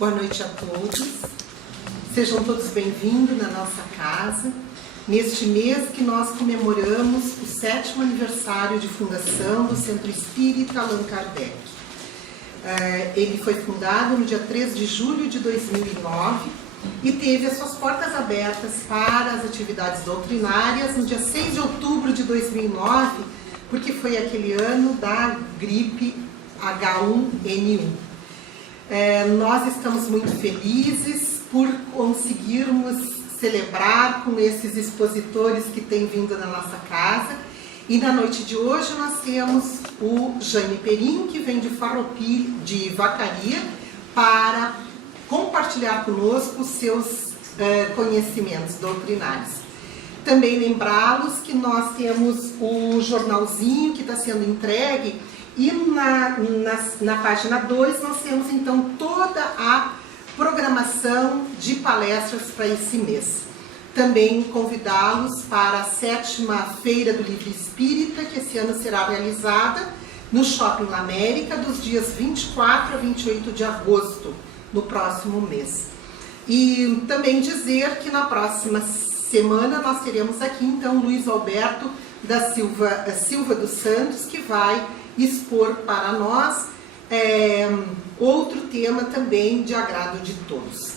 Boa noite a todos. Sejam todos bem-vindos na nossa casa, neste mês que nós comemoramos o 7º aniversário de fundação do Centro Espírita Allan Kardec. Ele foi fundado no dia 3 de julho de 2009 e teve as suas portas abertas para as atividades doutrinárias no dia 6 de outubro de 2009, porque foi aquele ano da gripe H1N1. Nós estamos muito felizes por conseguirmos celebrar com esses expositores que têm vindo na nossa casa. E na noite de hoje nós temos o Jaime Perim, que vem de Farroupilha, de Vacaria, para compartilhar conosco os seus conhecimentos doutrinários. Também lembrá-los que nós temos o jornalzinho que está sendo entregue e na página 2 nós temos então toda a programação de palestras para esse mês. Também convidá-los para a 7ª Feira do Livro Espírita, que esse ano será realizada no Shopping La América, dos dias 24 a 28 de agosto, no próximo mês. E também dizer que na próxima semana nós teremos aqui então Luiz Alberto da Silva dos Santos, que vai expor para nós outro tema também de agrado de todos.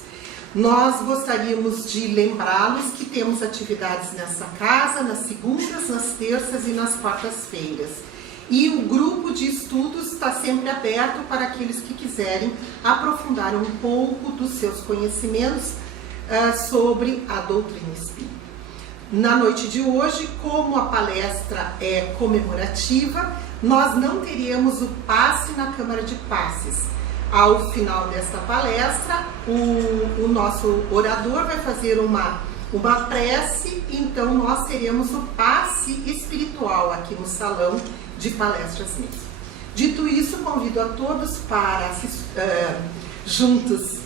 Nós gostaríamos de lembrá-los que temos atividades nessa casa, nas segundas, nas terças e nas quartas-feiras. E o grupo de estudos está sempre aberto para aqueles que quiserem aprofundar um pouco dos seus conhecimentos sobre a doutrina espírita. Na noite de hoje, como a palestra é comemorativa, nós não teremos o passe na Câmara de Passes. Ao final desta palestra, o nosso orador vai fazer uma prece, então nós teremos o passe espiritual aqui no salão de palestras mesmo. Dito isso, convido a todos para juntos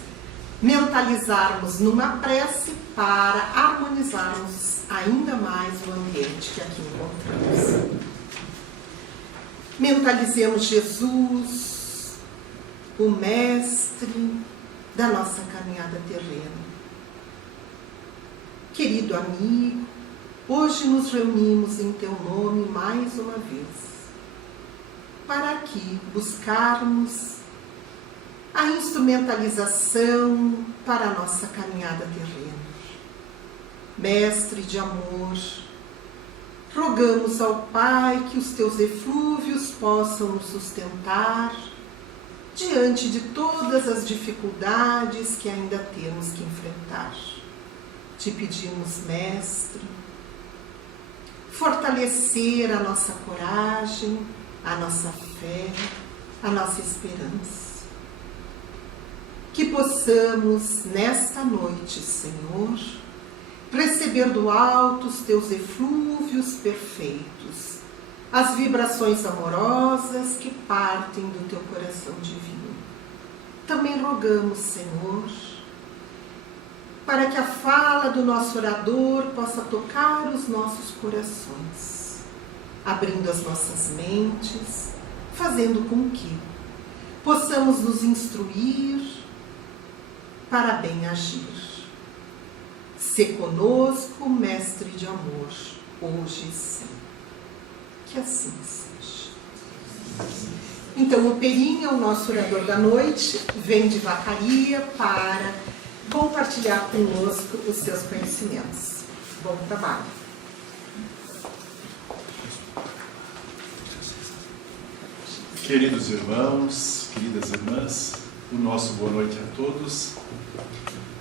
mentalizarmos numa prece para harmonizarmos ainda mais o ambiente que aqui encontramos. Mentalizemos Jesus, o mestre da nossa caminhada terrena. Querido amigo, hoje nos reunimos em teu nome mais uma vez, para aqui buscarmos a instrumentalização para a nossa caminhada terrena. Mestre de amor, rogamos ao Pai que os teus eflúvios possam nos sustentar diante de todas as dificuldades que ainda temos que enfrentar. Te pedimos, Mestre, fortalecer a nossa coragem, a nossa fé, a nossa esperança. Que possamos, nesta noite, Senhor, receber do alto os teus eflúvios perfeitos, as vibrações amorosas que partem do teu coração divino. Também rogamos, Senhor, para que a fala do nosso orador possa tocar os nossos corações, abrindo as nossas mentes, fazendo com que possamos nos instruir para bem agir. Sê conosco, Mestre de amor, hoje e sempre. Que assim seja. Então, o Perim é o nosso orador da noite, vem de Vacaria para compartilhar conosco os seus conhecimentos. Bom trabalho. Queridos irmãos, queridas irmãs, o nosso boa noite a todos.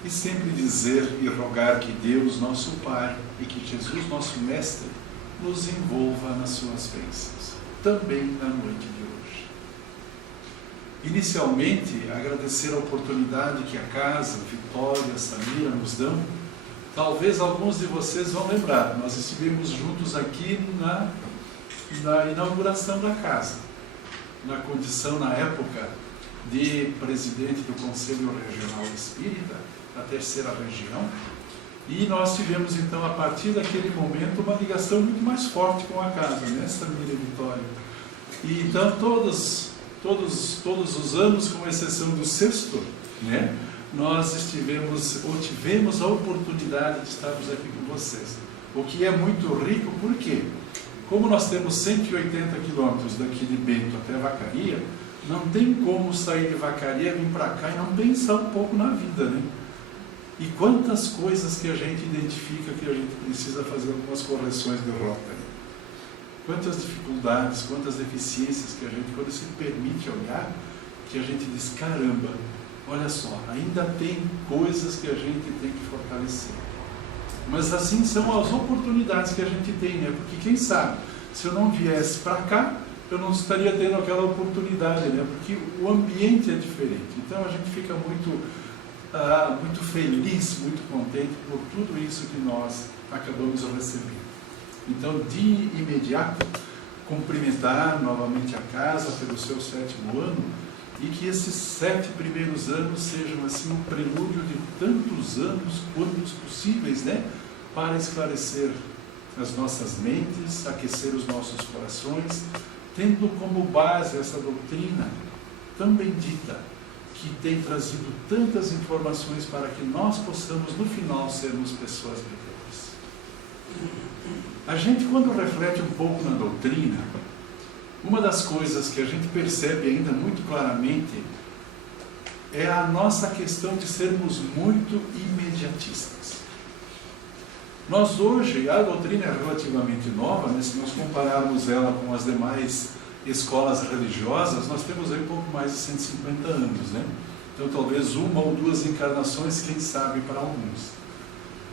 E sempre dizer e rogar que Deus, nosso Pai, e que Jesus, nosso Mestre, nos envolva nas suas bênçãos, também na noite de hoje. Inicialmente, agradecer a oportunidade que a casa, Vitória, Samira nos dão. Talvez alguns de vocês vão lembrar, nós estivemos juntos aqui na inauguração da casa, na condição, na época, de presidente do Conselho Regional Espírita, da 3ª região, e nós tivemos então, a partir daquele momento, uma ligação muito mais forte com a casa, né, Samira e Vitória. E então todos os anos, com exceção do 6º, né? Nós tivemos a oportunidade de estarmos aqui com vocês. O que é muito rico, por quê? Como nós temos 180 quilômetros daqui de Bento até Vacaria, não tem como sair de Vacaria, vir para cá e não pensar um pouco na vida, né? E quantas coisas que a gente identifica que a gente precisa fazer algumas correções de rota. Quantas dificuldades, quantas deficiências que a gente, quando se permite olhar, que a gente diz, caramba, olha só, ainda tem coisas que a gente tem que fortalecer. Mas assim são as oportunidades que a gente tem, né? Porque quem sabe, se eu não viesse para cá, eu não estaria tendo aquela oportunidade, né? Porque o ambiente é diferente. Então a gente fica muito feliz, muito contente por tudo isso que nós acabamos recebendo. Então, de imediato, cumprimentar novamente a casa pelo seu 7º ano e que esses 7 primeiros anos sejam assim um prelúdio de tantos anos quantos possíveis, né? Para esclarecer as nossas mentes, aquecer os nossos corações, tendo como base essa doutrina tão bendita, que tem trazido tantas informações para que nós possamos, no final, sermos pessoas melhores. A gente, quando reflete um pouco na doutrina, uma das coisas que a gente percebe ainda muito claramente é a nossa questão de sermos muito imediatistas. Nós hoje, a doutrina é relativamente nova, né? Se nós compararmos ela com as demais escolas religiosas, nós temos aí pouco mais de 150 anos, né? Então talvez 1 ou 2 encarnações, quem sabe, para alguns.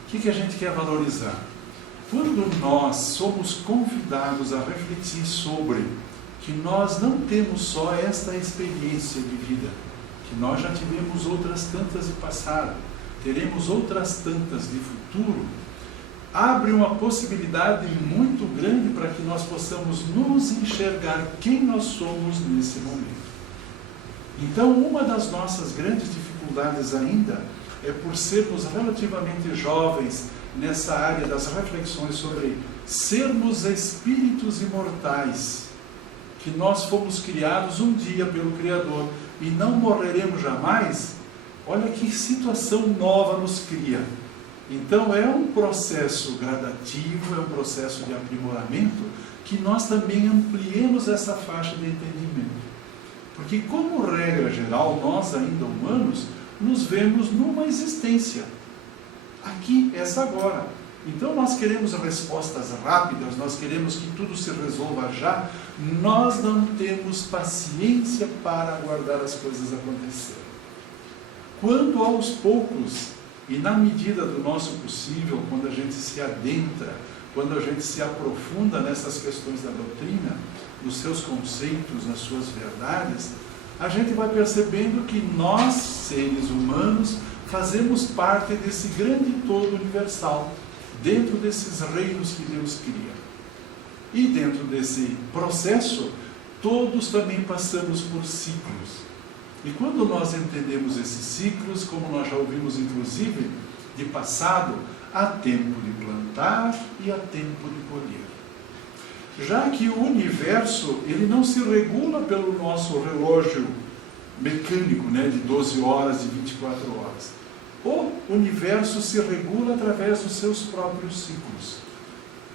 O que a gente quer valorizar? Quando nós somos convidados a refletir sobre que nós não temos só esta experiência de vida, que nós já tivemos outras tantas de passado, teremos outras tantas de futuro, abre uma possibilidade muito grande para que nós possamos nos enxergar quem nós somos nesse momento. Então, uma das nossas grandes dificuldades ainda é por sermos relativamente jovens nessa área das reflexões sobre sermos espíritos imortais, que nós fomos criados um dia pelo Criador e não morreremos jamais. Olha que situação nova nos cria. Então é um processo gradativo, é um processo de aprimoramento, que nós também ampliemos essa faixa de entendimento. Porque, como regra geral, nós ainda humanos, nos vemos numa existência. Aqui, essa agora. Então nós queremos respostas rápidas, nós queremos que tudo se resolva já. Nós não temos paciência para aguardar as coisas acontecerem. Quando aos poucos, e na medida do nosso possível, quando a gente se adentra, quando a gente se aprofunda nessas questões da doutrina, nos seus conceitos, nas suas verdades, a gente vai percebendo que nós, seres humanos, fazemos parte desse grande todo universal, dentro desses reinos que Deus cria. E dentro desse processo, todos também passamos por ciclos. E quando nós entendemos esses ciclos, como nós já ouvimos inclusive, de passado, há tempo de plantar e há tempo de colher. Já que o universo, ele não se regula pelo nosso relógio mecânico, né, de 12 horas, de 24 horas. O universo se regula através dos seus próprios ciclos.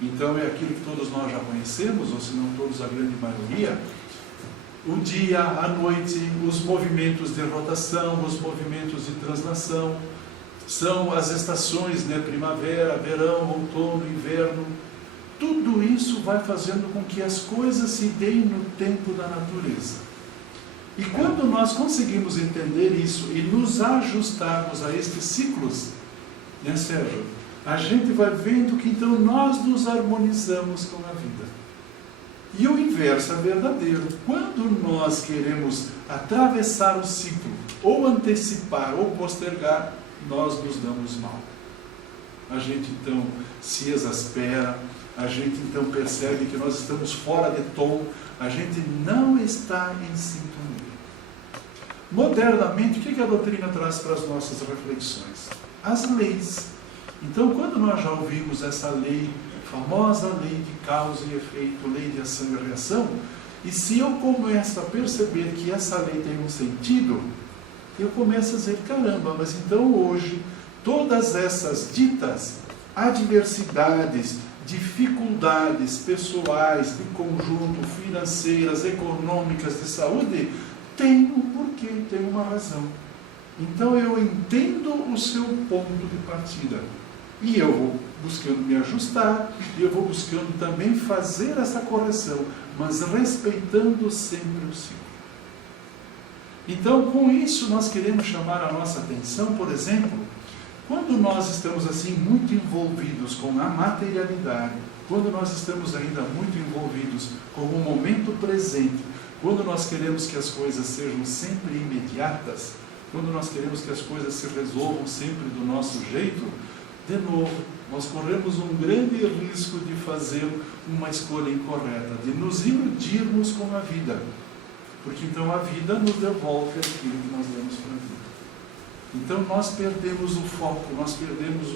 Então é aquilo que todos nós já conhecemos, ou se não todos, a grande maioria, o dia, a noite, os movimentos de rotação, os movimentos de translação, são as estações, né, primavera, verão, outono, inverno. Tudo isso vai fazendo com que as coisas se deem no tempo da natureza. E quando nós conseguimos entender isso e nos ajustarmos a estes ciclos, né, Sérgio? A gente vai vendo que então nós nos harmonizamos com a vida. E o inverso é verdadeiro. Quando nós queremos atravessar o ciclo, ou antecipar, ou postergar, nós nos damos mal. A gente então se exaspera, a gente então percebe que nós estamos fora de tom, a gente não está em sintonia. Modernamente, o que a doutrina traz para as nossas reflexões? As leis. Então, quando nós já ouvimos essa lei, famosa lei de causa e efeito, lei de ação e reação, e se eu começo a perceber que essa lei tem um sentido, eu começo a dizer, caramba, mas então hoje, todas essas ditas adversidades, dificuldades pessoais, de conjunto, financeiras, econômicas, de saúde, tem um porquê, tem uma razão. Então eu entendo o seu ponto de partida. E eu vou buscando me ajustar, e eu vou buscando também fazer essa correção, mas respeitando sempre o ciclo. Então, com isso, nós queremos chamar a nossa atenção, por exemplo, quando nós estamos assim muito envolvidos com a materialidade, quando nós estamos ainda muito envolvidos com o momento presente, quando nós queremos que as coisas sejam sempre imediatas, quando nós queremos que as coisas se resolvam sempre do nosso jeito, de novo, nós corremos um grande risco de fazer uma escolha incorreta, de nos iludirmos com a vida. Porque então a vida nos devolve aquilo que nós demos para a vida. Então nós perdemos o foco, nós perdemos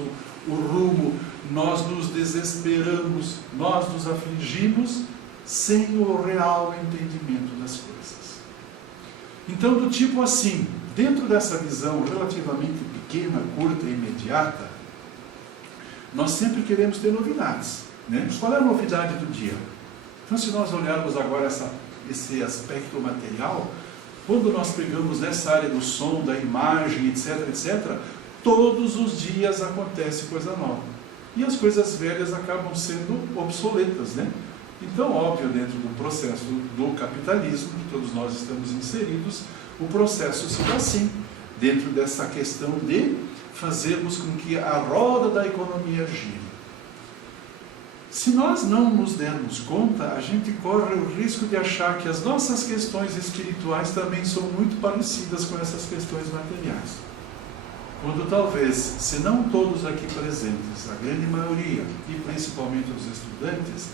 o rumo, nós nos desesperamos, nós nos afligimos sem o real entendimento das coisas. Então, do tipo assim, dentro dessa visão relativamente pequena, curta e imediata, nós sempre queremos ter novidades, né? Qual é a novidade do dia? Então, se nós olharmos agora esse aspecto material, quando nós pegamos nessa área do som, da imagem, etc., etc., todos os dias acontece coisa nova. E as coisas velhas acabam sendo obsoletas, né? Então, óbvio, dentro do processo do capitalismo, que todos nós estamos inseridos, o processo se dá assim, dentro dessa questão de fazermos com que a roda da economia gire. Se nós não nos dermos conta, a gente corre o risco de achar que as nossas questões espirituais também são muito parecidas com essas questões materiais. Quando talvez, se não todos aqui presentes, a grande maioria, e principalmente os estudantes,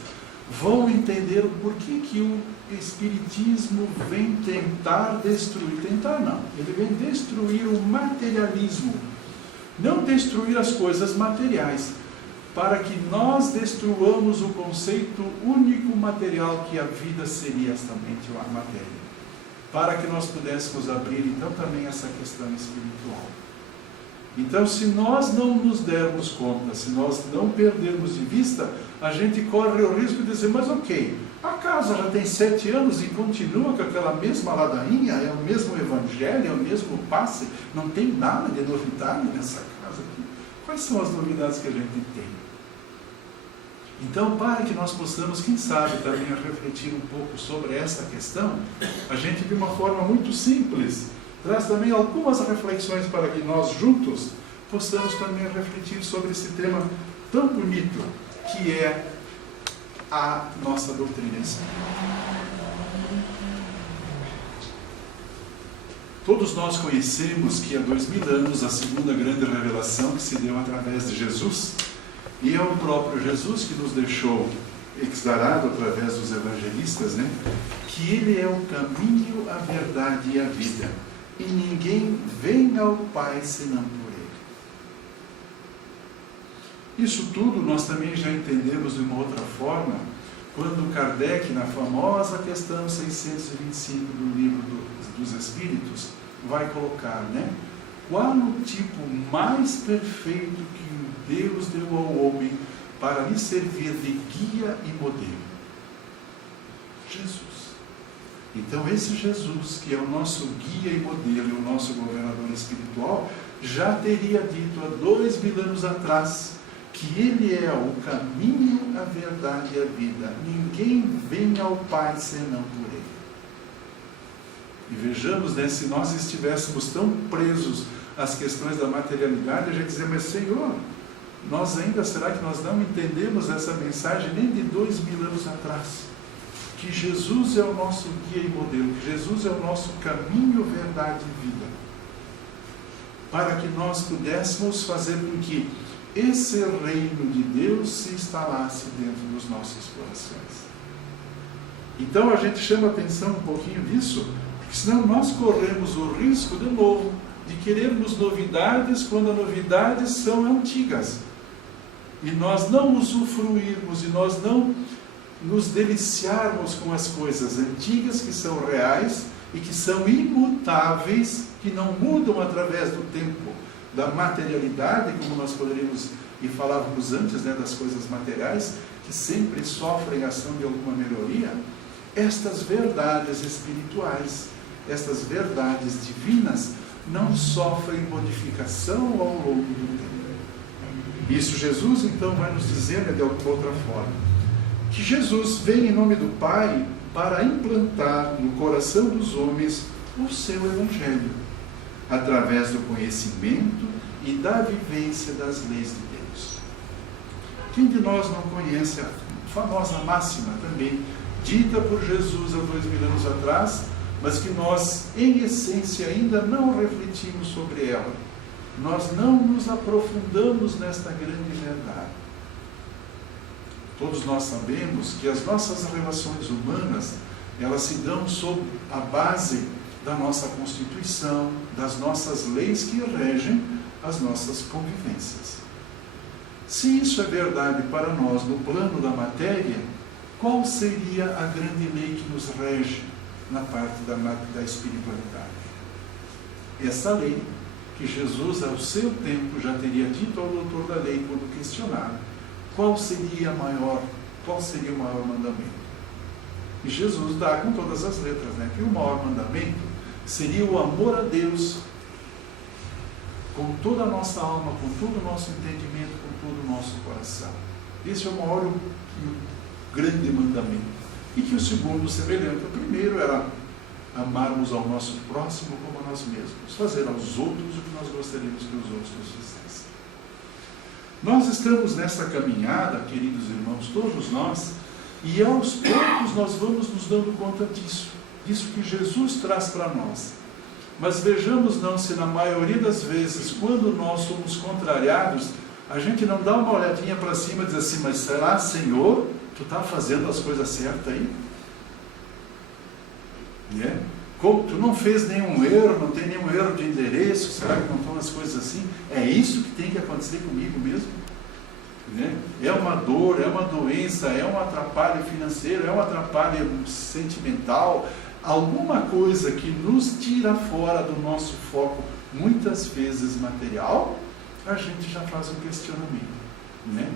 vão entender o porquê que o Espiritismo vem tentar destruir. Tentar não, ele vem destruir o materialismo. Não destruir as coisas materiais, para que nós destruamos o conceito único material que a vida seria somente a matéria. Para que nós pudéssemos abrir então também essa questão espiritual. Então, se nós não nos dermos conta, se nós não perdermos de vista, a gente corre o risco de dizer, mas ok, a casa já tem 7 anos e continua com aquela mesma ladainha, é o mesmo evangelho, é o mesmo passe, não tem nada de novidade nessa casa aqui. Quais são as novidades que a gente tem? Então, para que nós possamos, quem sabe, também refletir um pouco sobre essa questão, a gente, de uma forma muito simples, traz também algumas reflexões para que nós juntos possamos também refletir sobre esse tema tão bonito que é a nossa doutrina espírita. Todos nós conhecemos que há 2000 anos a segunda grande revelação que se deu através de Jesus, e é o próprio Jesus que nos deixou exarado através dos evangelistas, né? Que Ele é o caminho, a verdade e a vida. E ninguém vem ao Pai senão por Ele. Isso tudo nós também já entendemos de uma outra forma, quando Kardec, na famosa questão 625 do Livro dos Espíritos, vai colocar, né? Qual o tipo mais perfeito que Deus deu ao homem para lhe servir de guia e modelo? Jesus. Então esse Jesus, que é o nosso guia e modelo, e o nosso governador espiritual, já teria dito há 2000 anos atrás que Ele é o caminho, a verdade e a vida. Ninguém vem ao Pai senão por Ele. E vejamos, né, se nós estivéssemos tão presos às questões da materialidade, a gente dizer, mas Senhor, nós ainda, será que nós não entendemos essa mensagem nem de 2000 anos atrás? Que Jesus é o nosso guia e modelo, que Jesus é o nosso caminho, verdade e vida. Para que nós pudéssemos fazer com que esse reino de Deus se instalasse dentro dos nossos corações. Então a gente chama atenção um pouquinho disso, porque senão nós corremos o risco, de novo, de querermos novidades quando as novidades são antigas. E nós não usufruirmos, e nós não nos deliciarmos com as coisas antigas que são reais e que são imutáveis, que não mudam através do tempo, da materialidade, como nós poderíamos e falávamos antes, né, das coisas materiais, que sempre sofrem ação de alguma melhoria. Estas verdades espirituais, estas verdades divinas, não sofrem modificação ao longo do tempo. Isso Jesus então vai nos dizer, né, de alguma outra forma, que Jesus vem em nome do Pai para implantar no coração dos homens o seu Evangelho, através do conhecimento e da vivência das leis de Deus. Quem de nós não conhece a famosa máxima também, dita por Jesus há 2000 anos atrás, mas que nós, em essência, ainda não refletimos sobre ela. Nós não nos aprofundamos nesta grande verdade. Todos nós sabemos que as nossas relações humanas, elas se dão sob a base da nossa Constituição, das nossas leis que regem as nossas convivências. Se isso é verdade para nós no plano da matéria, qual seria a grande lei que nos rege na parte da espiritualidade? Essa lei que Jesus, ao seu tempo, já teria dito ao doutor da lei quando questionado, qual seria o maior mandamento? E Jesus dá com todas as letras, né, que o maior mandamento seria o amor a Deus com toda a nossa alma, com todo o nosso entendimento, com todo o nosso coração. Esse é o maior e o grande mandamento. E que o segundo, semelhante ao primeiro, era amarmos ao nosso próximo como a nós mesmos, fazer aos outros o que nós gostaríamos que os outros nos fizessem. Nós estamos nessa caminhada, queridos irmãos, todos nós, e aos poucos nós vamos nos dando conta disso que Jesus traz para nós. Mas vejamos não se na maioria das vezes, quando nós somos contrariados, a gente não dá uma olhadinha para cima e diz assim, mas será, Senhor, tu está fazendo as coisas certas aí? Né? Como tu não fez nenhum erro, não tem nenhum erro de endereço, será que não estão as coisas assim? É isso que tem que acontecer comigo mesmo? Né? É uma dor, é uma doença, é um atrapalho financeiro, é um atrapalho sentimental, alguma coisa que nos tira fora do nosso foco, muitas vezes material, a gente já faz um questionamento. Né?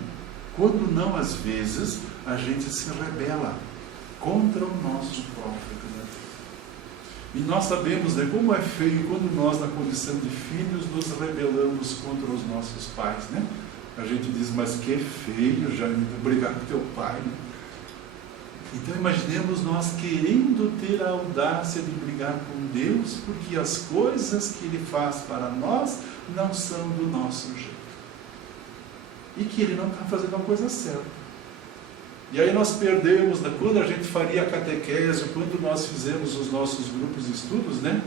Quando não, às vezes, a gente se rebela contra o nosso próprio Criador. E nós sabemos, né, como é feio quando nós, na condição de filhos, nos rebelamos contra os nossos pais. Né? A gente diz, mas que feio, já me brigar com teu pai. Né? Então imaginemos nós querendo ter a audácia de brigar com Deus, porque as coisas que Ele faz para nós não são do nosso jeito. E que Ele não está fazendo a coisa certa. E aí nós perdemos, quando a gente faria a catequese, quando nós fizemos os nossos grupos de estudos, né?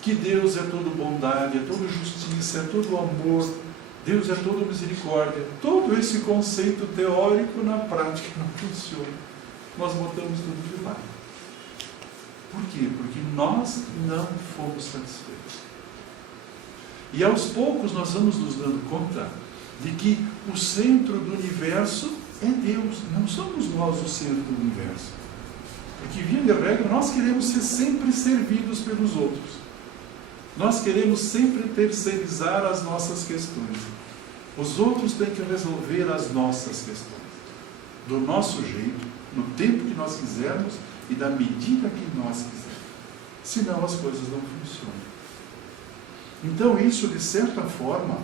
Que Deus é todo bondade, é todo justiça, é todo amor, Deus é todo misericórdia. Todo esse conceito teórico na prática não funciona. Nós botamos tudo de lado. Por quê? Porque nós não fomos satisfeitos. E aos poucos nós vamos nos dando conta de que o centro do universo é Deus, não somos nós o centro do universo. Porque, via de regra, nós queremos ser sempre servidos pelos outros. Nós queremos sempre terceirizar as nossas questões. Os outros têm que resolver as nossas questões. Do nosso jeito, no tempo que nós quisermos e da medida que nós quisermos. Senão as coisas não funcionam. Então isso, de certa forma,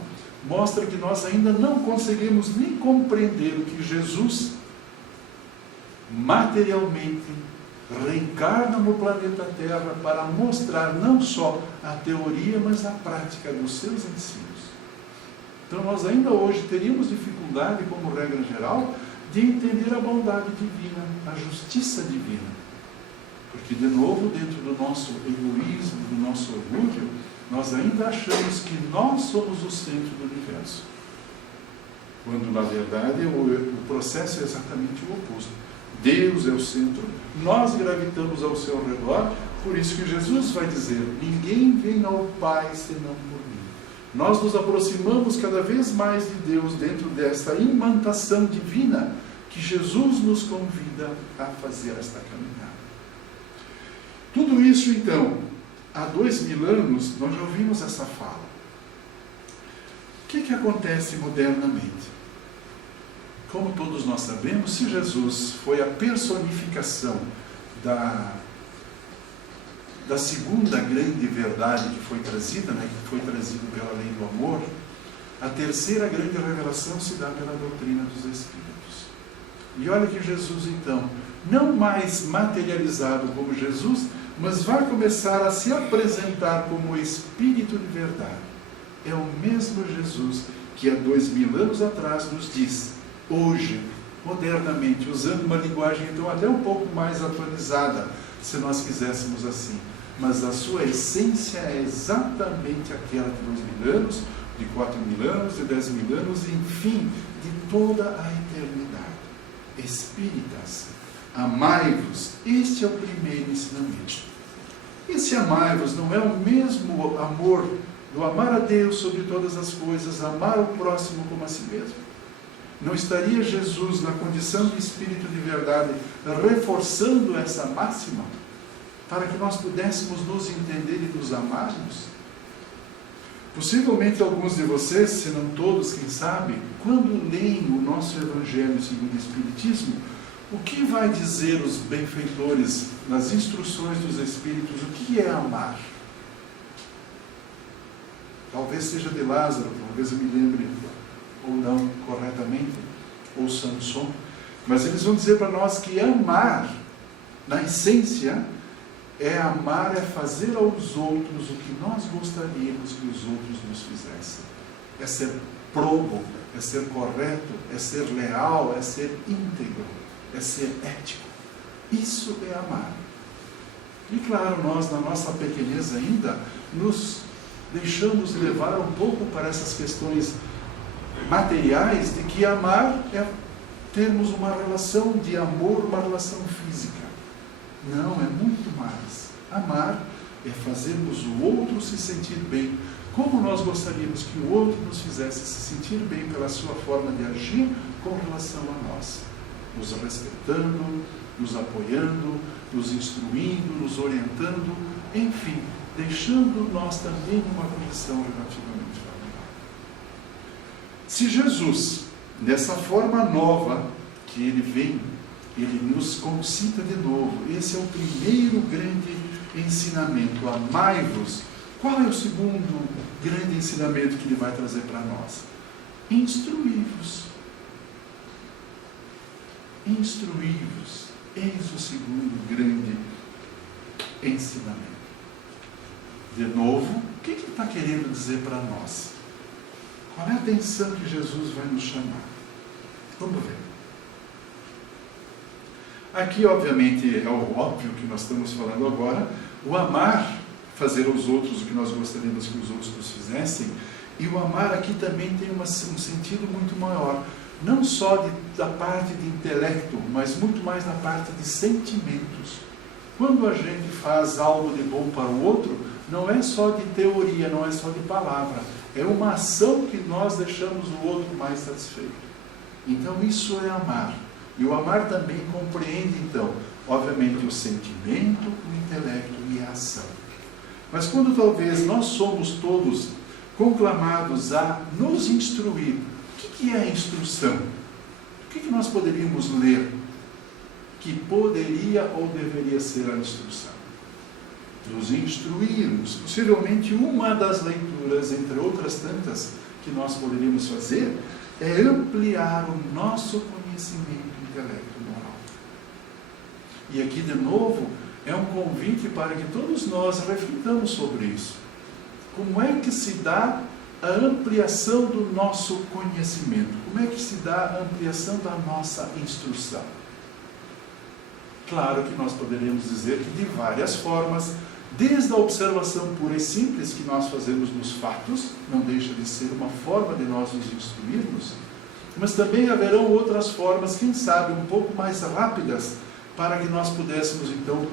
mostra que nós ainda não conseguimos nem compreender o que Jesus materialmente reencarna no planeta Terra para mostrar não só a teoria, mas a prática dos seus ensinos. Então nós ainda hoje teríamos dificuldade, como regra geral, de entender a bondade divina, a justiça divina. Porque, de novo, dentro do nosso egoísmo, do nosso orgulho, nós ainda achamos que nós somos o centro do universo. Quando, na verdade, o processo é exatamente o oposto. Deus é o centro, nós gravitamos ao seu redor, por isso que Jesus vai dizer, ninguém vem ao Pai senão por mim. Nós nos aproximamos cada vez mais de Deus dentro dessa imantação divina que Jesus nos convida a fazer esta caminhada. Tudo isso, então, há 2000 anos, nós já ouvimos essa fala. O que acontece modernamente? Como todos nós sabemos, se Jesus foi a personificação da segunda grande verdade que foi trazida, que foi trazida pela lei do amor, a terceira grande revelação se dá pela doutrina dos Espíritos. E olha que Jesus, então, não mais materializado como Jesus, mas vai começar a se apresentar como Espírito de verdade. É o mesmo Jesus que há 2000 anos atrás nos diz, hoje, modernamente, usando uma linguagem então até um pouco mais atualizada, se nós quiséssemos assim, mas a sua essência é exatamente aquela de 2000 anos, de 4000 anos, de 10.000 anos, enfim, de toda a eternidade. Espíritas, amai-vos. Este é o primeiro ensinamento. Esse amai-vos não é o mesmo amor do amar a Deus sobre todas as coisas, amar o próximo como a si mesmo? Não estaria Jesus, na condição de Espírito de verdade, reforçando essa máxima para que nós pudéssemos nos entender e nos amarmos? Possivelmente alguns de vocês, se não todos, quem sabe, quando leem o nosso Evangelho segundo o Espiritismo, o que vai dizer os benfeitores nas instruções dos Espíritos? O que é amar? Talvez seja de Lázaro, talvez eu me lembre ou não corretamente, ou Samson, mas eles vão dizer para nós que amar, na essência, é amar, é fazer aos outros o que nós gostaríamos que os outros nos fizessem. É ser probo, é ser correto, é ser leal, é ser íntegro, é ser ético. Isso é amar. E claro, nós, na nossa pequenez ainda, nos deixamos levar um pouco para essas questões materiais de que amar é termos uma relação de amor, uma relação física. Não, é muito mais. Amar é fazermos o outro se sentir bem, como nós gostaríamos que o outro nos fizesse se sentir bem pela sua forma de agir com relação a nós. Nos respeitando, nos apoiando, nos instruindo, nos orientando, enfim, deixando nós também numa condição relativamente favorável. Se Jesus, dessa forma nova que ele vem, ele nos concita de novo. Esse é o primeiro grande ensinamento. Amai-vos. Qual é o segundo grande ensinamento que ele vai trazer para nós? Instruí-vos. Instruí-vos. Eis o segundo grande ensinamento. De novo, o que ele está querendo dizer para nós? Qual é a atenção que Jesus vai nos chamar? Vamos ver. Aqui, obviamente, é o óbvio que nós estamos falando agora, o amar, fazer aos outros o que nós gostaríamos que os outros nos fizessem, e o amar aqui também tem um sentido muito maior, não só da parte de intelecto, mas muito mais da parte de sentimentos. Quando a gente faz algo de bom para o outro, não é só de teoria, não é só de palavra, é uma ação que nós deixamos o outro mais satisfeito. Então isso é amar. E o amar também compreende, então, obviamente, o sentimento, o intelecto e a ação. Mas quando talvez nós somos todos conclamados a nos instruir, o que é a instrução? O que nós poderíamos ler que poderia ou deveria ser a instrução? Nos instruirmos. Possivelmente uma das leituras, entre outras tantas, que nós poderíamos fazer, é ampliar o nosso conhecimento intelecto moral. E aqui, de novo, é um convite para que todos nós reflitamos sobre isso. Como é que se dá a ampliação do nosso conhecimento? Como é que se dá a ampliação da nossa instrução? Claro que nós poderíamos dizer que de várias formas, desde a observação pura e simples que nós fazemos nos fatos, não deixa de ser uma forma de nós nos instruirmos, mas também haverão outras formas, quem sabe, um pouco mais rápidas, para que nós pudéssemos, então,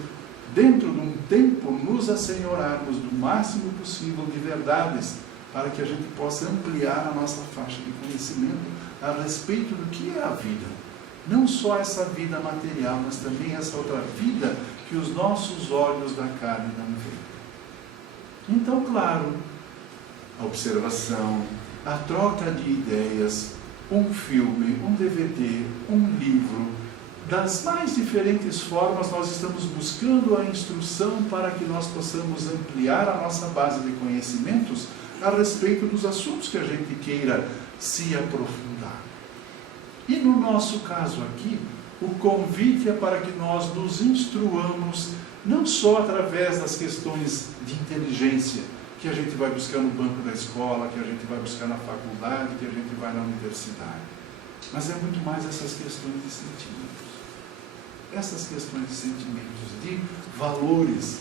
dentro de um tempo, nos assenhorarmos do máximo possível de verdades, para que a gente possa ampliar a nossa faixa de conhecimento a respeito do que é a vida. Não só essa vida material, mas também essa outra vida que os nossos olhos da carne não veem. Então, claro, a observação, a troca de ideias, um filme, um DVD, um livro, das mais diferentes formas nós estamos buscando a instrução para que nós possamos ampliar a nossa base de conhecimentos a respeito dos assuntos que a gente queira se aprofundar. E no nosso caso aqui, o convite é para que nós nos instruamos não só através das questões de inteligência, que a gente vai buscar no banco da escola, que a gente vai buscar na faculdade, que a gente vai na universidade, mas é muito mais essas questões de sentimentos. Essas questões de sentimentos, de valores,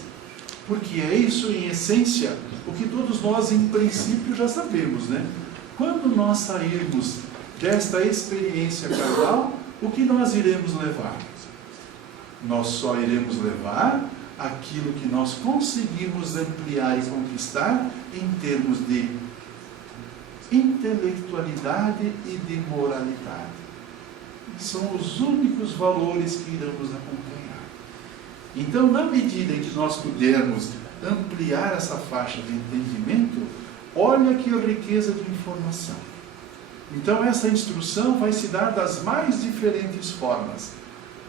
porque é isso, em essência, o que todos nós, em princípio, já sabemos, né? Quando nós sairmos desta experiência carnal, o que nós iremos levar? Nós só iremos levar aquilo que nós conseguimos ampliar e conquistar em termos de intelectualidade e de moralidade. São os únicos valores que iremos acompanhar. Então, na medida em que nós pudermos ampliar essa faixa de entendimento, olha que riqueza de informação. Então, essa instrução vai se dar das mais diferentes formas.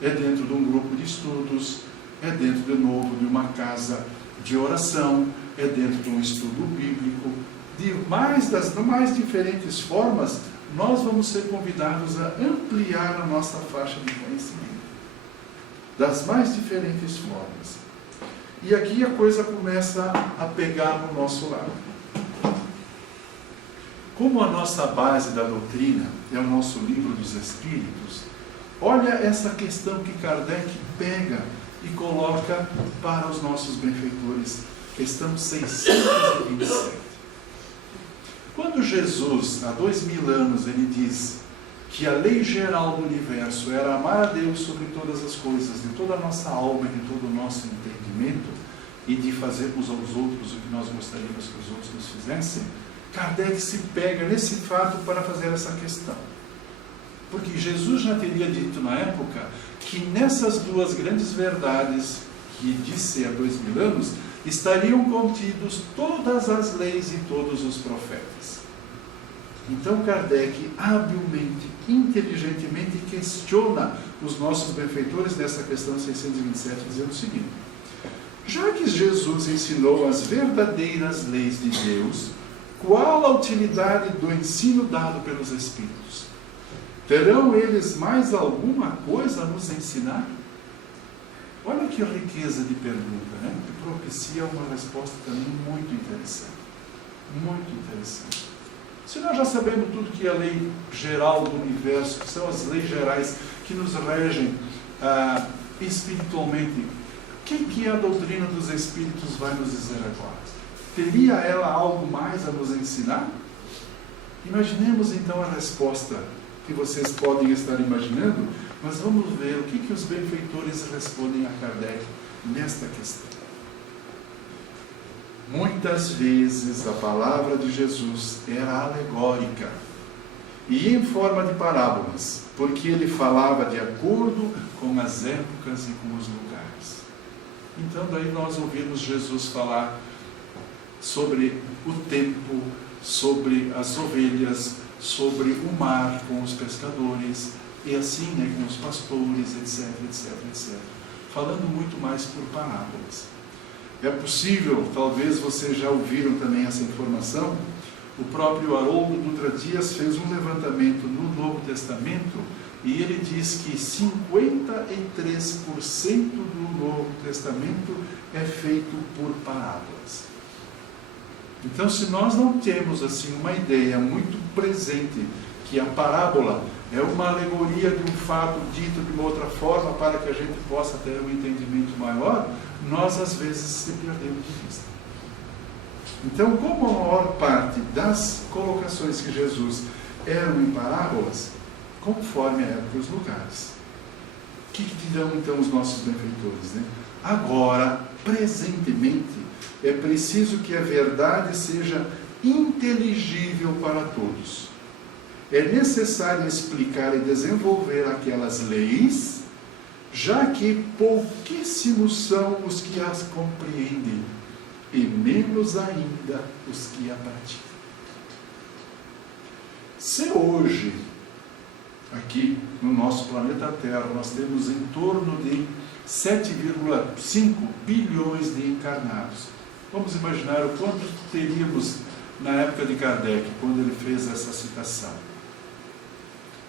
É dentro de um grupo de estudos, é dentro, de novo, de uma casa de oração, é dentro de um estudo bíblico. Das mais diferentes formas, nós vamos ser convidados a ampliar a nossa faixa de conhecimento. Das mais diferentes formas. E aqui a coisa começa a pegar no nosso lado. Como a nossa base da doutrina é o nosso livro dos Espíritos, olha essa questão que Kardec pega e coloca para os nossos benfeitores. Questão 627. Quando Jesus, há 2000 anos, ele diz que a lei geral do universo era amar a Deus sobre todas as coisas, de toda a nossa alma e de todo o nosso entendimento, e de fazermos aos outros o que nós gostaríamos que os outros nos fizessem, Kardec se pega nesse fato para fazer essa questão. Porque Jesus já teria dito na época que nessas duas grandes verdades, que disse há 2000 anos, estariam contidos todas as leis e todos os profetas. Então Kardec, habilmente, inteligentemente, questiona os nossos benfeitores nessa questão 627, dizendo o seguinte: já que Jesus ensinou as verdadeiras leis de Deus, qual a utilidade do ensino dado pelos Espíritos? Terão eles mais alguma coisa a nos ensinar? Olha que riqueza de pergunta, né? Que propicia uma resposta também muito interessante. Muito interessante. Se nós já sabemos tudo que é a lei geral do universo, que são as leis gerais que nos regem espiritualmente, o que a doutrina dos Espíritos vai nos dizer agora? Teria ela algo mais a nos ensinar? Imaginemos então a resposta que vocês podem estar imaginando, mas vamos ver o que os benfeitores respondem a Kardec nesta questão. Muitas vezes a palavra de Jesus era alegórica e em forma de parábolas, porque ele falava de acordo com as épocas e com os lugares. Então daí nós ouvimos Jesus falar sobre o tempo, sobre as ovelhas, sobre o mar com os pescadores, e assim, né, com os pastores, etc, etc, etc. Falando muito mais por parábolas. É possível, talvez vocês já ouviram também essa informação, o próprio Haroldo Dutra Dias fez um levantamento no Novo Testamento e ele diz que 53% do Novo Testamento é feito por parábolas. Então, se nós não temos assim uma ideia muito presente que a parábola é uma alegoria de um fato dito de uma outra forma para que a gente possa ter um entendimento maior, nós às vezes se perdemos de vista. Então, como a maior parte das colocações que Jesus eram em parábolas, conforme a época e os lugares. O que dirão então os nossos benfeitores, né? Agora, presentemente, é preciso que a verdade seja inteligível para todos. É necessário explicar e desenvolver aquelas leis já que pouquíssimos são os que as compreendem, e menos ainda os que a praticam. Se hoje, aqui no nosso planeta Terra, nós temos em torno de 7,5 bilhões de encarnados, vamos imaginar o quanto teríamos na época de Kardec, quando ele fez essa citação.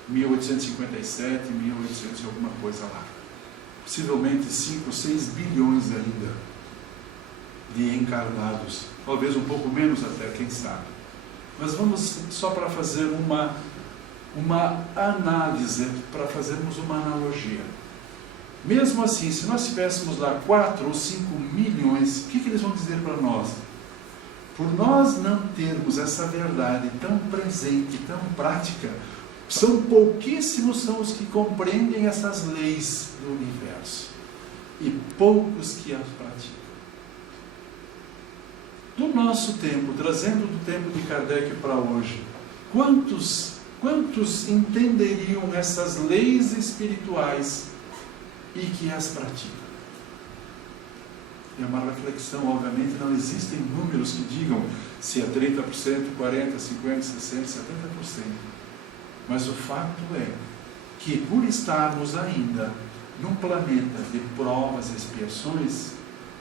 1857, 1800 e alguma coisa lá. Possivelmente 5, 6 bilhões ainda de encarnados. Talvez um pouco menos até, quem sabe. Mas vamos só para fazer uma análise, para fazermos uma analogia. Mesmo assim, se nós tivéssemos lá 4 ou 5 milhões, o que eles vão dizer para nós? Por nós não termos essa verdade tão presente, tão prática, pouquíssimos são os que compreendem essas leis do universo, e poucos que as praticam. Do nosso tempo, trazendo do tempo de Kardec para hoje, quantos entenderiam essas leis espirituais e que as praticam? É uma reflexão, obviamente não existem números que digam se é 30%, 40%, 50%, 60%, 70%. Mas o fato é que, por estarmos ainda num planeta de provas e expiações,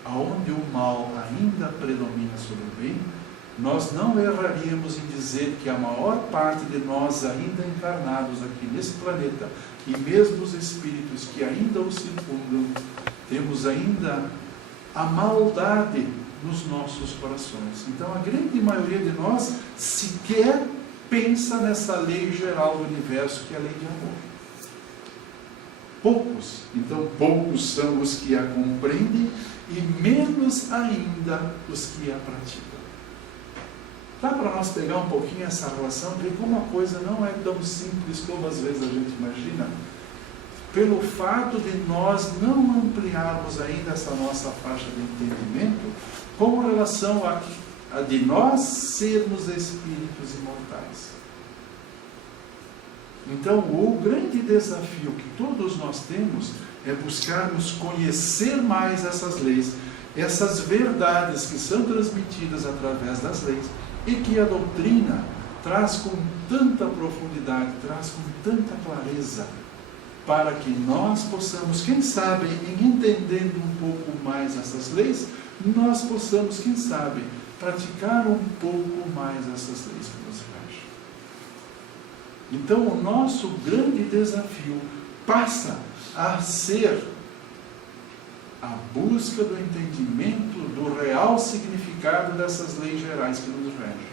onde o mal ainda predomina sobre o bem, nós não erraríamos em dizer que a maior parte de nós ainda encarnados aqui nesse planeta, e mesmo os espíritos que ainda o circundam, temos ainda a maldade nos nossos corações. Então a grande maioria de nós sequer pensa nessa lei geral do universo, que é a lei de amor. Poucos, então poucos são os que a compreendem, e menos ainda os que a praticam. Dá para nós pegar um pouquinho essa relação, ver como a coisa não é tão simples como às vezes a gente imagina, pelo fato de nós não ampliarmos ainda essa nossa faixa de entendimento com relação a de nós sermos espíritos imortais. Então, o grande desafio que todos nós temos é buscarmos conhecer mais essas leis, essas verdades que são transmitidas através das leis e que a doutrina traz com tanta profundidade, traz com tanta clareza, para que nós possamos, quem sabe, entendendo um pouco mais essas leis, nós possamos, quem sabe, praticar um pouco mais essas leis que nos regem. Então, o nosso grande desafio passa a ser a busca do entendimento do real significado dessas leis gerais que nos regem.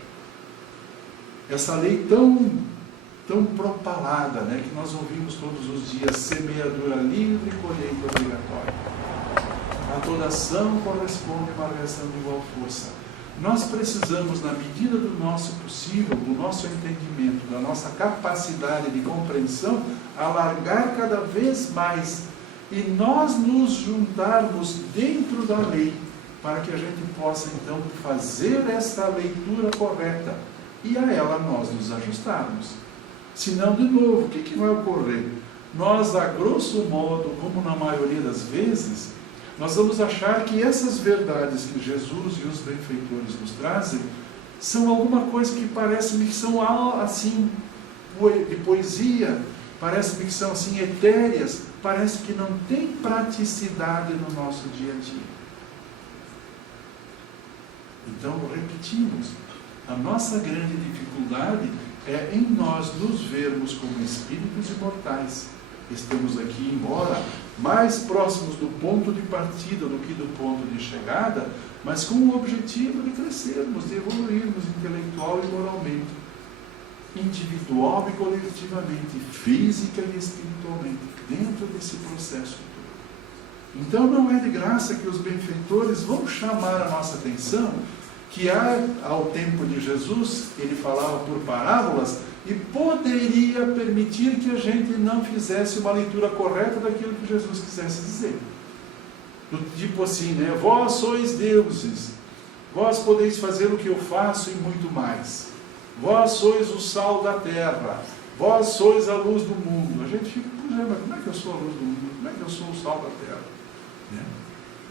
Essa lei tão propalada, né, que nós ouvimos todos os dias: semeadura livre, colheita obrigatória. A toda ação corresponde uma reação de igual força. Nós precisamos, na medida do nosso possível, do nosso entendimento, da nossa capacidade de compreensão, alargar cada vez mais e nós nos juntarmos dentro da lei, para que a gente possa então fazer esta leitura correta e a ela nós nos ajustarmos. Senão, de novo, o que vai ocorrer? Nós, a grosso modo, como na maioria das vezes, nós vamos achar que essas verdades que Jesus e os benfeitores nos trazem são alguma coisa que parece-me que são assim, de poesia, parece-me que são assim etéreas, parece que não tem praticidade no nosso dia a dia. Então, repetimos, a nossa grande dificuldade é em nós nos vermos como espíritos imortais. Estamos aqui, embora mais próximos do ponto de partida do que do ponto de chegada, mas com o objetivo de crescermos, de evoluirmos intelectual e moralmente, individual e coletivamente, física e espiritualmente, dentro desse processo todo. Então não é de graça que os benfeitores vão chamar a nossa atenção que ao tempo de Jesus, ele falava por parábolas e poderia permitir que a gente não fizesse uma leitura correta daquilo que Jesus quisesse dizer. Do tipo assim, né? Vós sois deuses, vós podeis fazer o que eu faço e muito mais. Vós sois o sal da terra, vós sois a luz do mundo. A gente fica, mas como é que eu sou a luz do mundo? Como é que eu sou o sal da terra? Né?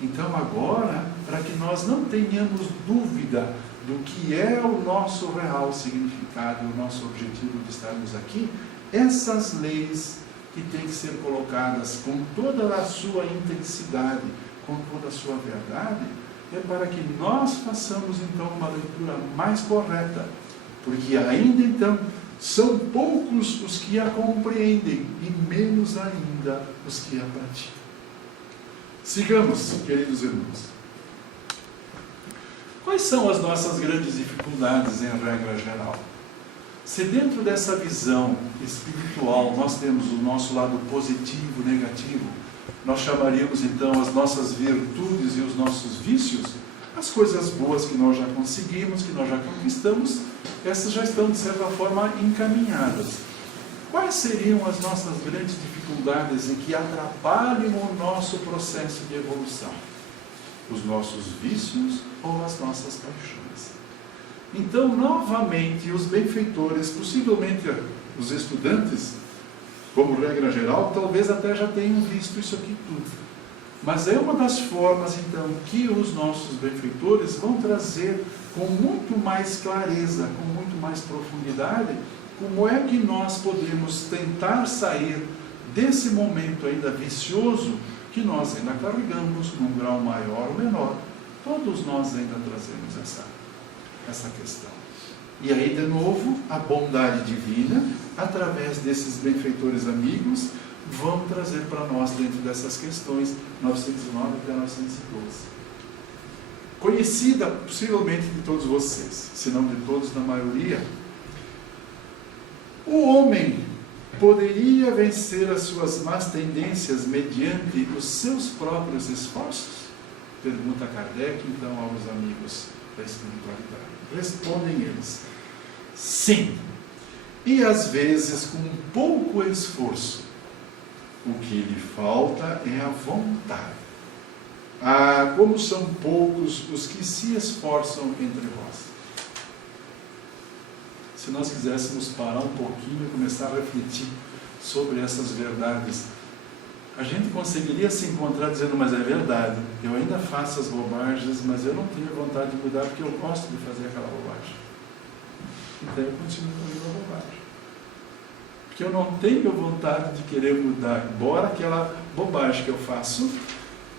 Então agora, para que nós não tenhamos dúvida do que é o nosso real significado, o nosso objetivo de estarmos aqui, essas leis que têm que ser colocadas com toda a sua intensidade, com toda a sua verdade, é para que nós façamos então uma leitura mais correta, porque ainda então são poucos os que a compreendem e menos ainda os que a praticam. Sigamos, queridos irmãos. Quais são as nossas grandes dificuldades em regra geral? Se dentro dessa visão espiritual nós temos o nosso lado positivo, negativo, nós chamaríamos então as nossas virtudes e os nossos vícios, as coisas boas que nós já conseguimos, que nós já conquistamos, essas já estão de certa forma encaminhadas. Quais seriam as nossas grandes dificuldades em que atrapalham o nosso processo de evolução? Os nossos vícios ou as nossas paixões? Então, novamente, os benfeitores, possivelmente os estudantes, como regra geral, talvez até já tenham visto isso aqui tudo. Mas é uma das formas, então, que os nossos benfeitores vão trazer com muito mais clareza, com muito mais profundidade, como é que nós podemos tentar sair desse momento ainda vicioso que nós ainda carregamos, num grau maior ou menor. Todos nós ainda trazemos essa questão. E aí, de novo, a bondade divina, através desses benfeitores amigos, vão trazer para nós, dentro dessas questões, 909 até 912. Conhecida, possivelmente, de todos vocês, se não de todos, da maioria, o homem poderia vencer as suas más tendências mediante os seus próprios esforços? Pergunta Kardec, então, aos amigos da espiritualidade. Respondem eles: sim, e às vezes com pouco esforço. O que lhe falta é a vontade. Ah, como são poucos os que se esforçam entre vós. Se nós quiséssemos parar um pouquinho e começar a refletir sobre essas verdades, a gente conseguiria se encontrar dizendo, mas é verdade, eu ainda faço as bobagens, mas eu não tenho vontade de mudar porque eu gosto de fazer aquela bobagem. Então eu continuo fazendo a bobagem. Porque eu não tenho vontade de querer mudar, embora aquela bobagem que eu faço,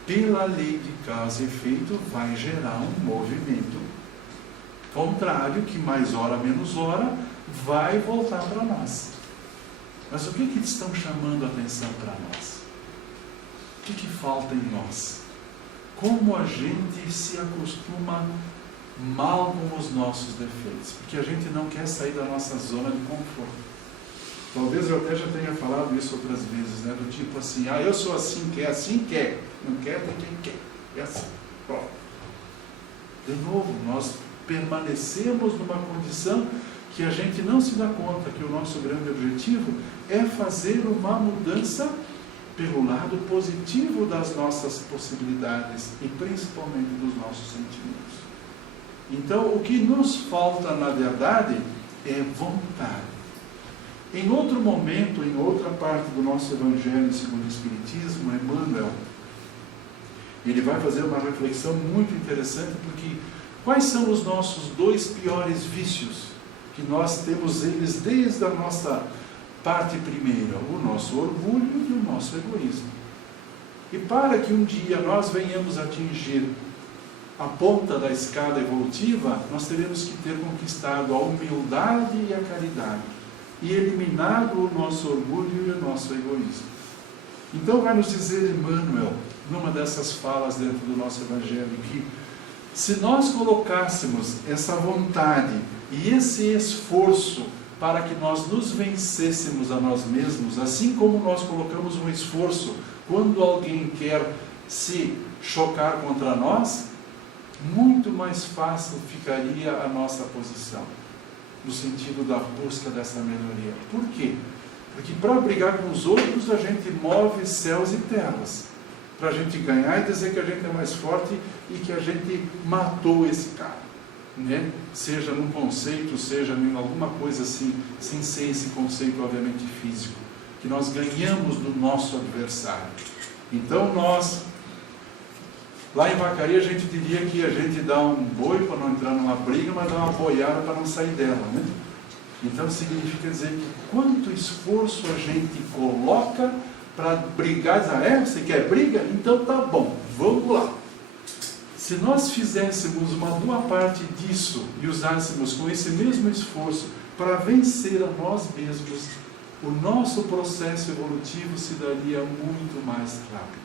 pela lei de causa e efeito, vai gerar um movimento contrário, que mais hora menos hora, vai voltar para nós. Mas o que estão chamando a atenção para nós? O que falta em nós? Como a gente se acostuma mal com os nossos defeitos? Porque a gente não quer sair da nossa zona de conforto. Talvez eu até já tenha falado isso outras vezes, né? Do tipo assim, eu sou assim, quer. Não quer, tem quem quer. É assim. Pronto. De novo, nós permanecemos numa condição que a gente não se dá conta que o nosso grande objetivo é fazer uma mudança pelo lado positivo das nossas possibilidades e principalmente dos nossos sentimentos. Então, o que nos falta, na verdade, é vontade. Em outro momento, em outra parte do nosso Evangelho segundo o Espiritismo, Emmanuel, ele vai fazer uma reflexão muito interessante, porque quais são os nossos dois piores vícios? Que nós temos eles desde a nossa parte primeira, o nosso orgulho e o nosso egoísmo. E para que um dia nós venhamos atingir a ponta da escada evolutiva, nós teremos que ter conquistado a humildade e a caridade, e eliminado o nosso orgulho e o nosso egoísmo. Então vai nos dizer Emmanuel, numa dessas falas dentro do nosso Evangelho, que se nós colocássemos essa vontade e esse esforço para que nós nos vencêssemos a nós mesmos, assim como nós colocamos um esforço quando alguém quer se chocar contra nós, muito mais fácil ficaria a nossa posição, no sentido da busca dessa melhoria. Por quê? Porque para brigar com os outros a gente move céus e terras, para a gente ganhar e dizer que a gente é mais forte e que a gente matou esse cara. né? Seja num conceito, seja em alguma coisa assim, sem ser esse conceito obviamente físico, que nós ganhamos do nosso adversário. Então nós, lá em Vacaria a gente diria que a gente dá um boi para não entrar numa briga, mas dá uma boiada para não sair dela, né? Então significa dizer que quanto esforço a gente coloca para brigar. Você quer briga? Então tá bom, vamos lá. Se nós fizéssemos uma boa parte disso e usássemos com esse mesmo esforço para vencer a nós mesmos, o nosso processo evolutivo se daria muito mais rápido.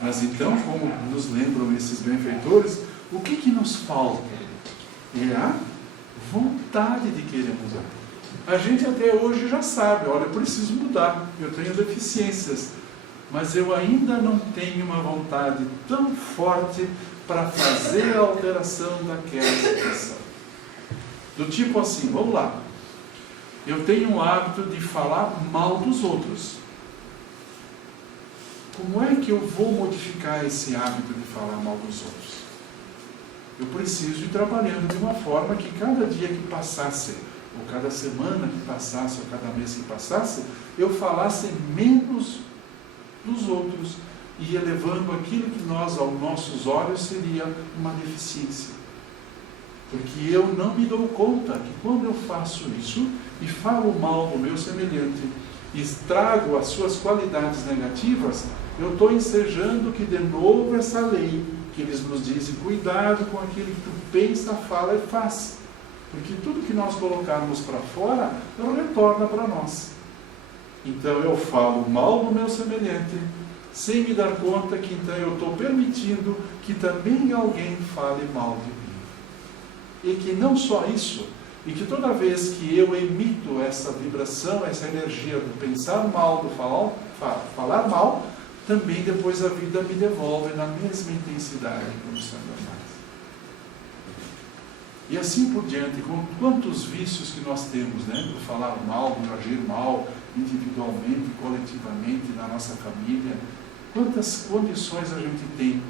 Mas então, como nos lembram esses benfeitores, o que nos falta? É a vontade de querer mudar. A gente até hoje já sabe, olha, eu preciso mudar, eu tenho deficiências, mas eu ainda não tenho uma vontade tão forte para fazer a alteração daquela situação. Do tipo assim, vamos lá, eu tenho o hábito de falar mal dos outros. Como é que eu vou modificar esse hábito de falar mal dos outros? Eu preciso ir trabalhando de uma forma que cada dia que passasse, ou cada semana que passasse, ou cada mês que passasse, eu falasse menos dos outros e elevando aquilo que nós, aos nossos olhos, seria uma deficiência. Porque eu não me dou conta que quando eu faço isso e falo mal do meu semelhante e estrago as suas qualidades negativas, eu estou ensejando que de novo essa lei que eles nos dizem, cuidado com aquilo que tu pensa, fala e faz. Porque tudo que nós colocarmos para fora, retorna para nós. Então eu falo mal do meu semelhante, sem me dar conta que então eu estou permitindo que também alguém fale mal de mim. E que não só isso, e que toda vez que eu emito essa vibração, essa energia do pensar mal, do falar mal, também depois a vida me devolve na mesma intensidade como sendo mais. E assim por diante, com quantos vícios que nós temos, né? Do falar mal, do agir mal, individualmente, coletivamente, na nossa família, quantas condições a gente tem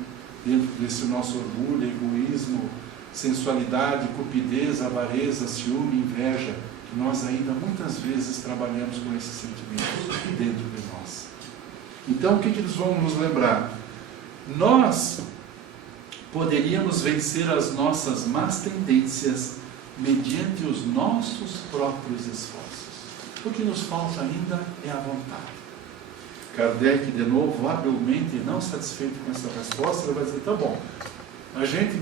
dentro desse nosso orgulho, egoísmo, sensualidade, cupidez, avareza, ciúme, inveja, que nós ainda muitas vezes trabalhamos com esses sentimentos dentro de nós. Então, o que eles vão nos lembrar? Nós poderíamos vencer as nossas más tendências mediante os nossos próprios esforços. O que nos falta ainda é a vontade. Kardec, de novo, habilmente, não satisfeito com essa resposta, ele vai dizer, tá bom, a gente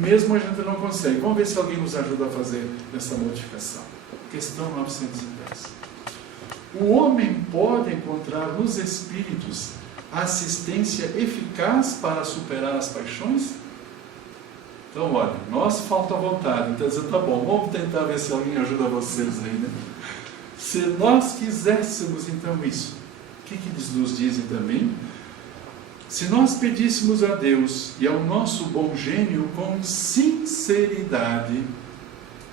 não consegue, vamos ver se alguém nos ajuda a fazer essa modificação. Questão 910. O homem pode encontrar nos espíritos assistência eficaz para superar as paixões? Então, olha, nós falta vontade, então dizer, tá bom, vamos tentar ver se alguém ajuda vocês aí, né? Se nós quiséssemos então isso, o que eles nos dizem também? Se nós pedíssemos a Deus e ao nosso bom gênio com sinceridade,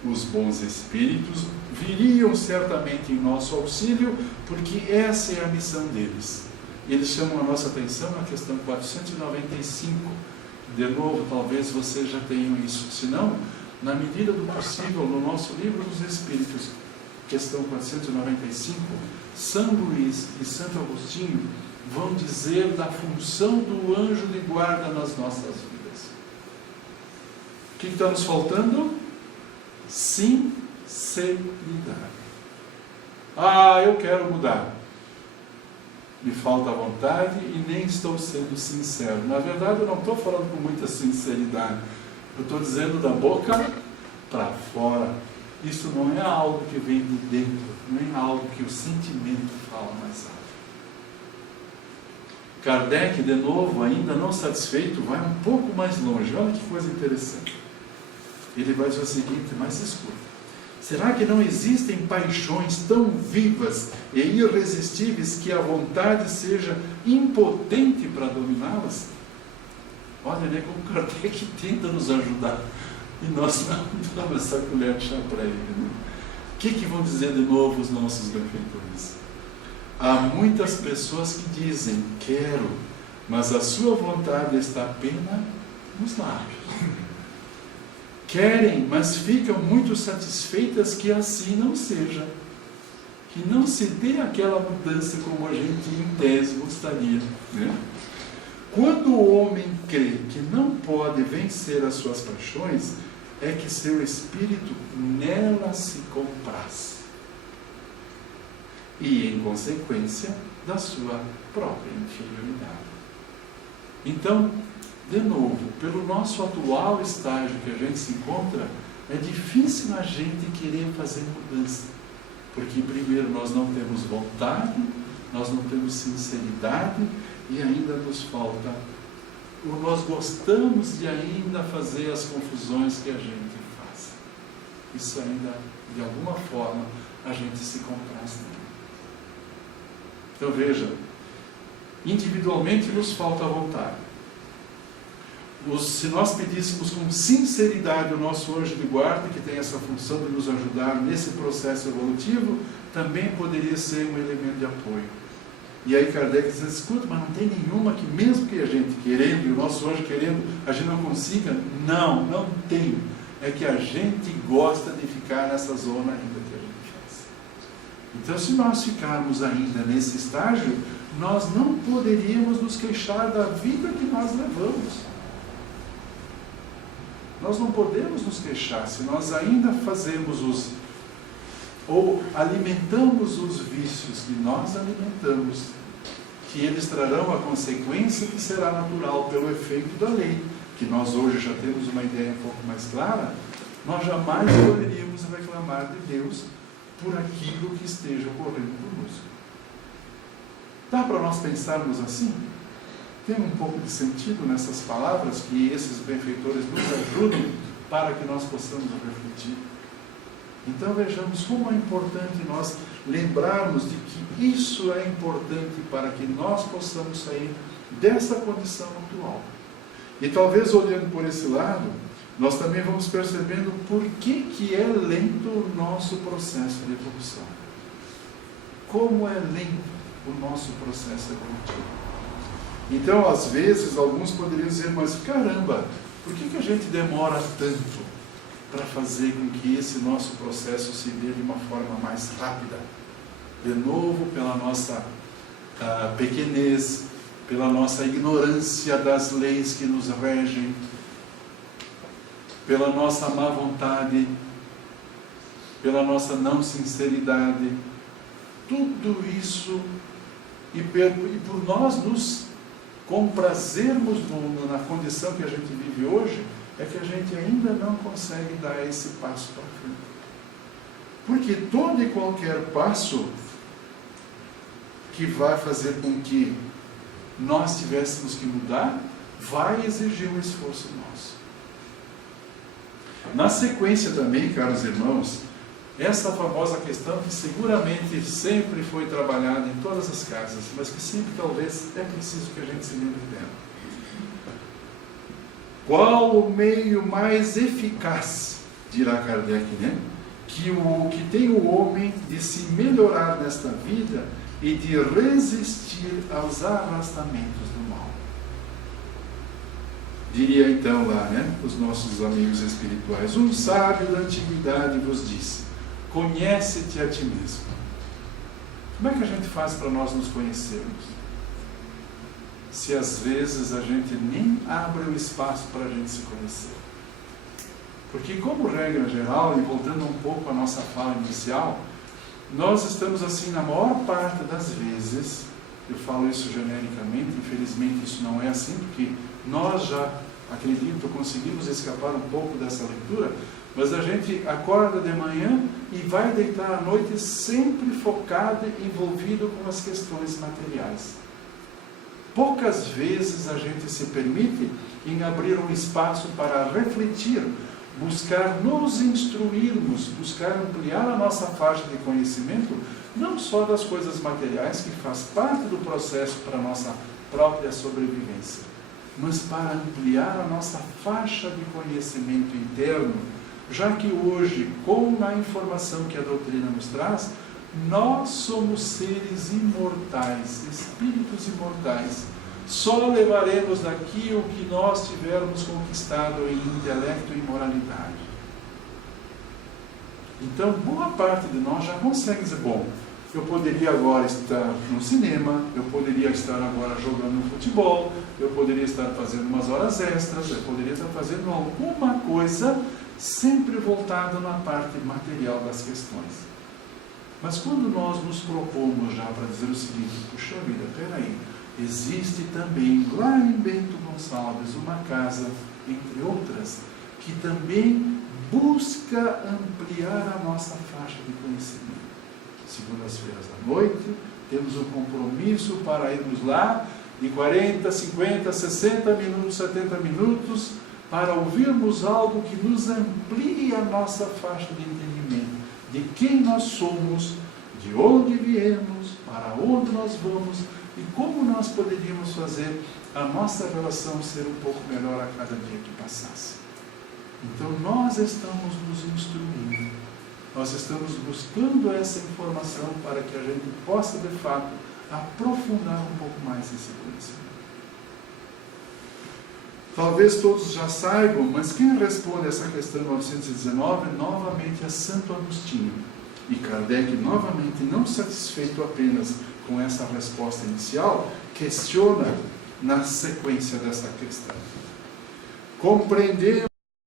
os bons espíritos viriam certamente em nosso auxílio, porque essa é a missão deles. Eles chamam a nossa atenção na questão 495. De novo, talvez vocês já tenham isso. Se não, na medida do possível, no nosso livro dos Espíritos, questão 495, São Luís e Santo Agostinho vão dizer da função do anjo de guarda nas nossas vidas. O que está nos faltando? Sinceridade. Eu quero mudar. Me falta vontade e nem estou sendo sincero. Na verdade, eu não estou falando com muita sinceridade. Eu estou dizendo da boca para fora. Isso não é algo que vem de dentro, não é algo que o sentimento fala mais alto. Kardec, de novo, ainda não satisfeito, vai um pouco mais longe. Olha que coisa interessante. Ele vai dizer o seguinte, mas escuta. Será que não existem paixões tão vivas e irresistíveis que a vontade seja impotente para dominá-las? Olha, né, como Kardec tenta nos ajudar e nós não damos essa colher de chá para ele. Né? O que vão dizer de novo os nossos benfeitores? Há muitas pessoas que dizem, quero, mas a sua vontade está apenas nos lábios. querem, mas ficam muito satisfeitas que assim não seja. Que não se dê aquela mudança como a gente em tese gostaria, né? Quando o homem crê que não pode vencer as suas paixões, é que seu espírito nela se compraz. E, em consequência, da sua própria inferioridade. Então, de novo, pelo nosso atual estágio que a gente se encontra, é difícil a gente querer fazer mudança. Porque, primeiro, nós não temos vontade, nós não temos sinceridade e ainda nos falta, ou nós gostamos de ainda fazer as confusões que a gente faz. Isso ainda, de alguma forma, a gente se compraz nele. Então, veja, individualmente nos falta vontade. Se nós pedíssemos com sinceridade o nosso anjo de guarda, que tem essa função de nos ajudar nesse processo evolutivo, também poderia ser um elemento de apoio. E aí Kardec diz, escuta, mas não tem nenhuma que mesmo que a gente querendo, e o nosso anjo querendo, a gente não consiga? Não tem. É que a gente gosta de ficar nessa zona ainda que a gente faz. Então, se nós ficarmos ainda nesse estágio, nós não poderíamos nos queixar da vida que nós levamos. Nós não podemos nos queixar se nós ainda fazemos ou alimentamos os vícios que nós alimentamos, que eles trarão a consequência que será natural pelo efeito da lei, que nós hoje já temos uma ideia um pouco mais clara. Nós jamais poderíamos reclamar de Deus por aquilo que esteja ocorrendo conosco. Dá para nós pensarmos assim? Tem um pouco de sentido nessas palavras que esses benfeitores nos ajudam para que nós possamos refletir. Então vejamos como é importante nós lembrarmos de que isso é importante para que nós possamos sair dessa condição atual. E talvez olhando por esse lado, nós também vamos percebendo por que é lento o nosso processo de evolução. Como é lento o nosso processo evolutivo. Então, às vezes, alguns poderiam dizer, mas caramba, por que a gente demora tanto para fazer com que esse nosso processo se dê de uma forma mais rápida? De novo, pela nossa pequenez, pela nossa ignorância das leis que nos regem, pela nossa má vontade, pela nossa não sinceridade. Tudo isso, e por nós nos comprazermos na condição que a gente vive hoje, é que a gente ainda não consegue dar esse passo para frente. Porque todo e qualquer passo que vai fazer com que nós tivéssemos que mudar, vai exigir um esforço nosso. Na sequência também, caros irmãos, essa famosa questão que seguramente sempre foi trabalhada em todas as casas, mas que sempre talvez é preciso que a gente se lembre dela. Qual o meio mais eficaz, dirá Kardec, né? Que tem o homem de se melhorar nesta vida e de resistir aos arrastamentos do mal. Diria então lá, né, os nossos amigos espirituais, um sábio da antiguidade vos disse, conhece-te a ti mesmo. Como é que a gente faz para nós nos conhecermos? Se às vezes a gente nem abre o espaço para a gente se conhecer. Porque, como regra geral, e voltando um pouco à nossa fala inicial, nós estamos assim, na maior parte das vezes, eu falo isso genericamente, infelizmente isso não é assim, porque nós já, acredito, conseguimos escapar um pouco dessa leitura, mas a gente acorda de manhã e vai deitar à noite sempre focado e envolvido com as questões materiais. Poucas vezes a gente se permite em abrir um espaço para refletir, buscar nos instruirmos, buscar ampliar a nossa faixa de conhecimento, não só das coisas materiais, que faz parte do processo para a nossa própria sobrevivência, mas para ampliar a nossa faixa de conhecimento interno, já que hoje, com a informação que a doutrina nos traz, nós somos seres imortais, espíritos imortais, só levaremos daqui o que nós tivermos conquistado em intelecto e moralidade. Então, boa parte de nós já consegue dizer, bom, eu poderia agora estar no cinema, eu poderia estar agora jogando futebol, eu poderia estar fazendo umas horas extras, eu poderia estar fazendo alguma coisa sempre voltado na parte material das questões. Mas quando nós nos propomos já para dizer o seguinte, puxa vida, peraí, existe também lá em Bento Gonçalves uma casa, entre outras, que também busca ampliar a nossa faixa de conhecimento. Segundas-feiras à noite, temos um compromisso para irmos lá de 40, 50, 60 minutos, 70 minutos, para ouvirmos algo que nos amplie a nossa faixa de entendimento, de quem nós somos, de onde viemos, para onde nós vamos e como nós poderíamos fazer a nossa relação ser um pouco melhor a cada dia que passasse. Então nós estamos nos instruindo, nós estamos buscando essa informação para que a gente possa de fato aprofundar um pouco mais esse conhecimento. Talvez todos já saibam, mas quem responde essa questão 919 novamente é Santo Agostinho. E Kardec, novamente, não satisfeito apenas com essa resposta inicial, questiona na sequência dessa questão. Compreender